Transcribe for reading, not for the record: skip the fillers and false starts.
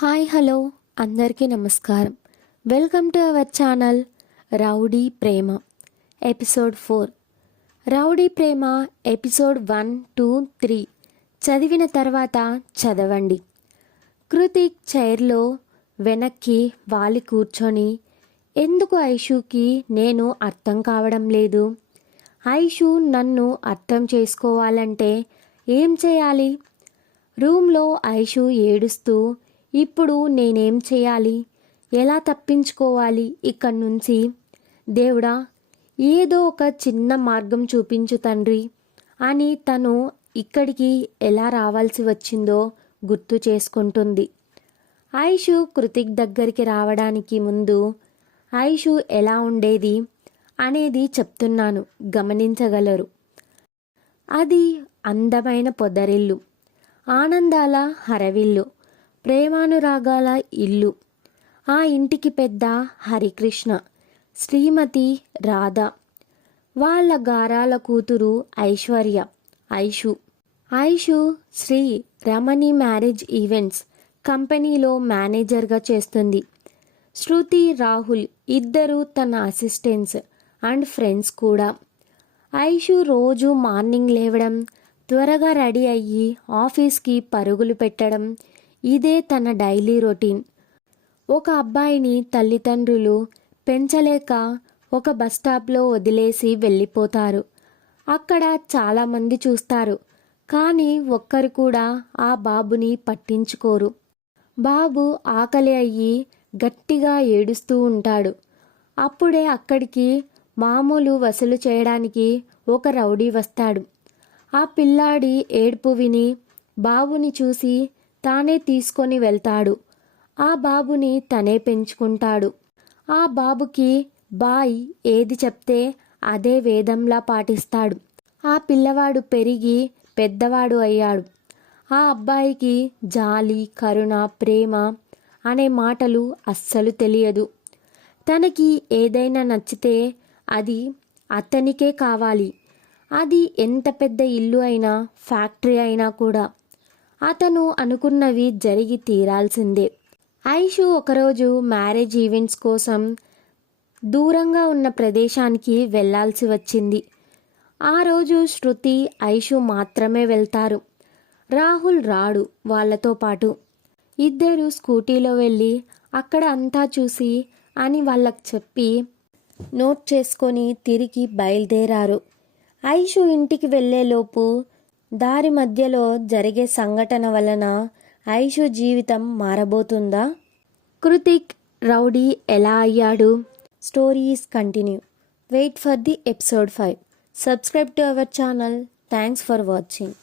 Hi hello అందరికీ నమస్కారం. Welcome to our channel rowdy Prema episode 4. Rowdy Prema episode 1, 2, 3 చదివిన తర్వాత చదవండి. కృతిక్ చైర్లో వెనక్కి వాలి కూర్చొని, ఎందుకు ఐషుకి నేను అర్థం కావడం లేదు? ఐషు నన్ను అర్థం చేసుకోవాలంటే ఏం చేయాలి? రూమ్లో ఐషు ఏడుస్తూ, ఇప్పుడు నేనేం చేయాలి? ఎలా తప్పించుకోవాలి ఇక్కడి నుంచి? దేవుడా, ఏదో ఒక చిన్న మార్గం చూపించు తండ్రి అని తను ఇక్కడికి ఎలా రావాల్సి వచ్చిందో గుర్తు చేసుకుంటుంది. ఐషు కృతిక్ దగ్గరికి రావడానికి ముందు ఐషు ఎలా ఉండేది అనేది చెప్తున్నాను, గమనించగలరు. అది అందమైన పొదరిల్లు, ఆనందాల హరవిల్లు, ప్రేమానురాగాల ఇల్లు. ఆ ఇంటికి పెద్ద హరికృష్ణ, శ్రీమతి రాధ, వాళ్ళ గారాల కూతురు ఐశ్వర్య ఐషు. ఐషు శ్రీ రమణి మ్యారేజ్ ఈవెంట్స్ కంపెనీలో మేనేజర్గా చేస్తుంది. శృతి, రాహుల్ ఇద్దరు తన అసిస్టెంట్స్ అండ్ ఫ్రెండ్స్ కూడా. ఐషు రోజు మార్నింగ్ లేవడం, త్వరగా రెడీ అయ్యి ఆఫీస్కి పరుగులు పెట్టడం, ఇదే తన డైలీ రొటీన్. ఒక అబ్బాయిని తల్లిదండ్రులు పెంచలేక ఒక బస్టాప్లో వదిలేసి వెళ్ళిపోతారు. అక్కడ చాలామంది చూస్తారు, కానీ ఒక్కరు కూడా ఆ బాబుని పట్టించుకోరు. బాబు ఆకలి అయ్యి గట్టిగా ఏడుస్తూ ఉంటాడు. అప్పుడే అక్కడికి మామూలు వసూలు చేయడానికి ఒక రౌడీ వస్తాడు. ఆ పిల్లాడి ఏడుపు విని బాబుని చూసి తానే తీసుకొని వెళ్తాడు. ఆ బాబుని తనే పెంచుకుంటాడు. ఆ బాబుకి బాయ్ ఏది చెప్తే అదే వేదంలా పాటిస్తాడు. ఆ పిల్లవాడు పెరిగి పెద్దవాడు అయ్యాడు. ఆ అబ్బాయికి జాలి, కరుణ, ప్రేమ అనే మాటలు అస్సలు తెలియదు. తనకి ఏదైనా నచ్చితే అది అతనికే కావాలి. అది ఎంత పెద్ద ఇల్లు అయినా, ఫ్యాక్టరీ అయినా కూడా. అతను అనుకున్నవి జరిగి తీరాల్సిందే. ఐషు ఒకరోజు మ్యారేజ్ ఈవెంట్స్ కోసం దూరంగా ఉన్న ప్రదేశానికి వెళ్ళాల్సి వచ్చింది. ఆ రోజు శృతి, ఐషు మాత్రమే వెళ్తారు. రాహుల్ రాడు వాళ్ళతో పాటు. ఇద్దరు స్కూటీలో వెళ్ళి అక్కడ అంతా చూసి అని వాళ్ళకి చెప్పి నోట్ చేసుకొని తిరిగి బయలుదేరారు. ఐషు ఇంటికి వెళ్ళేలోపు దారి మధ్యలో జరిగే సంఘటన వలన ఐషు జీవితం మారబోతుందా? కృతిక్ రౌడీ ఎలా అయ్యాడు? Story is continue. Wait for the episode 5. Subscribe to our channel. Thanks for watching.